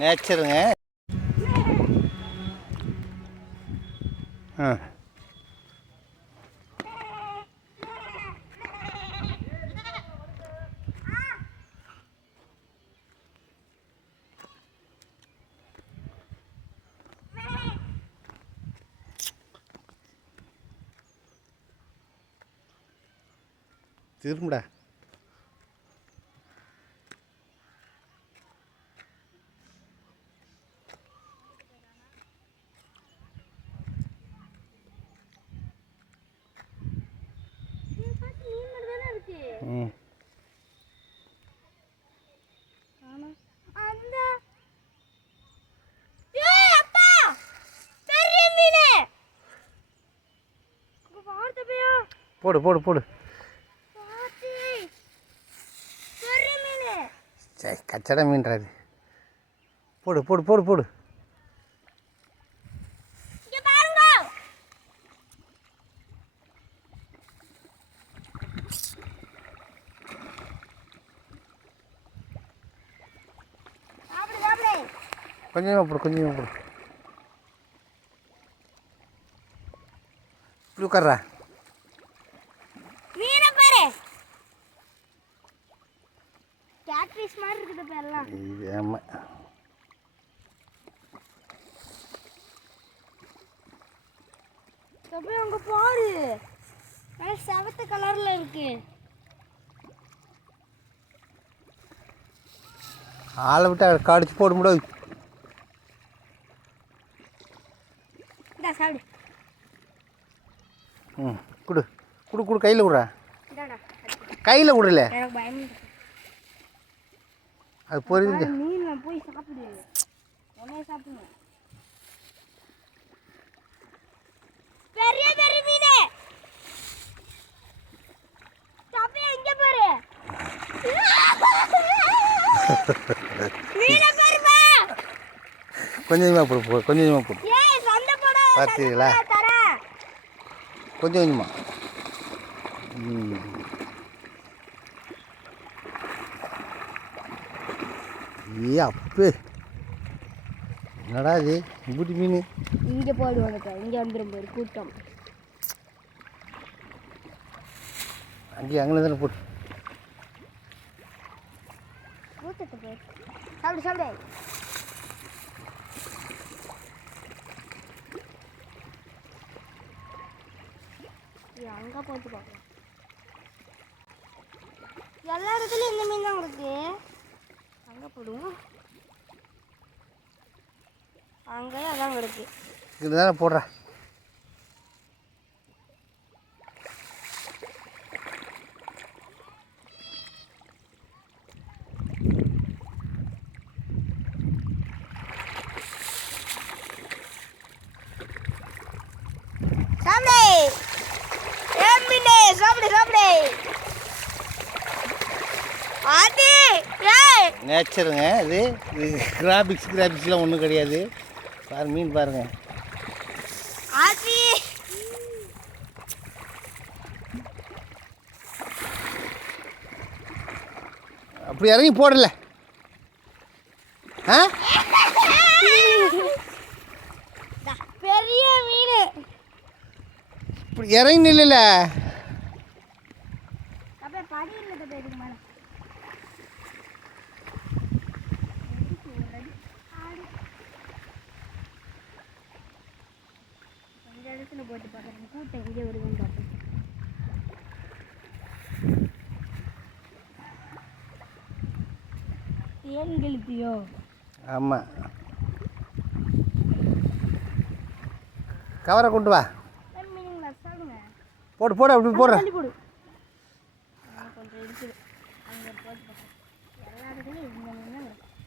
நேச்சருங்க. ஆ திரும்படா. ம் போடு போடு போடு. சரி கச்சடை மீன்றாது. போடு போடு போடு போடு. கொஞ்சமாக போடு கொஞ்சமாக போடு. இப்படி உட்கார்றா. கேட்ரிஸ் மாதிரி இருக்குது பேர்லாம். ஆமா. அப்படியே அங்க பாரு, நல்ல செவத்த கலர்ல இருக்கு. ஆளை விட்டு கடிச்சு போட முடியாது. இதா சாப்பிடு. ம் கொடு கொடு கொடு. கையில் விட்றா. கையில் விடல. எனக்கு பயம். அது பொறிஞ்சு மீன் போய் சாப்பிடு. உடனே சாப்பிடணும். பெரிய பெரிய மீன் சாப்பிடு. இங்க பாரு. மீன் பாருமா. கொஞ்சமாக போடு கொஞ்சமாக போடு. ஏய் சண்டை போட பார்த்தீங்களா? கொஞ்சம் கொஞ்சமா. ஏ அப்பே என்னடா இது இப்படி மீன். இங்கே போடுவாங்க. இங்கே வந்துடும் போது கூட்டம். அங்கேயே அங்கே தானே போட்டு கூட்டத்தை போய் சாப்பிடு சாப்பிடு. அங்கே போட்டு பார்க்கலாம். எல்லா இடத்துலையும் இந்த மீன் தான் இருக்கு. அங்கே போடுவோம். அங்கேயும் அதான் இருக்கு. இது தானே போடுறா. சாப்பிடு. சாப்பிடு சாப்பிடு. அது நேச்சருங்க. இது கிராபிக்ஸ்லாம் ஒன்றும் கிடையாது. பாரு மீன் பாருங்க. அது அப்படி இறங்கி போடல. ஆ பெரிய மீன். இப்படி இறங்கி நில்ல. அப்படியே படி இல்லை இதுக்கு மேலே. இந்த இடத்துல போட்டு பார்க்குறேன். கூட்டம் எங்கே வருதுன்னு பார்ப்போம். தேன் கழிப்பியோ? ஆமாம். கவரை கொண்டு வா. போடு போடு. அப்படி போடுற. போடு. கொஞ்சம் இருக்குது. அங்கே போட்டு பார்க்குறேன். எல்லா இடத்துலையும் இந்த மீன் தான் இருக்கும்.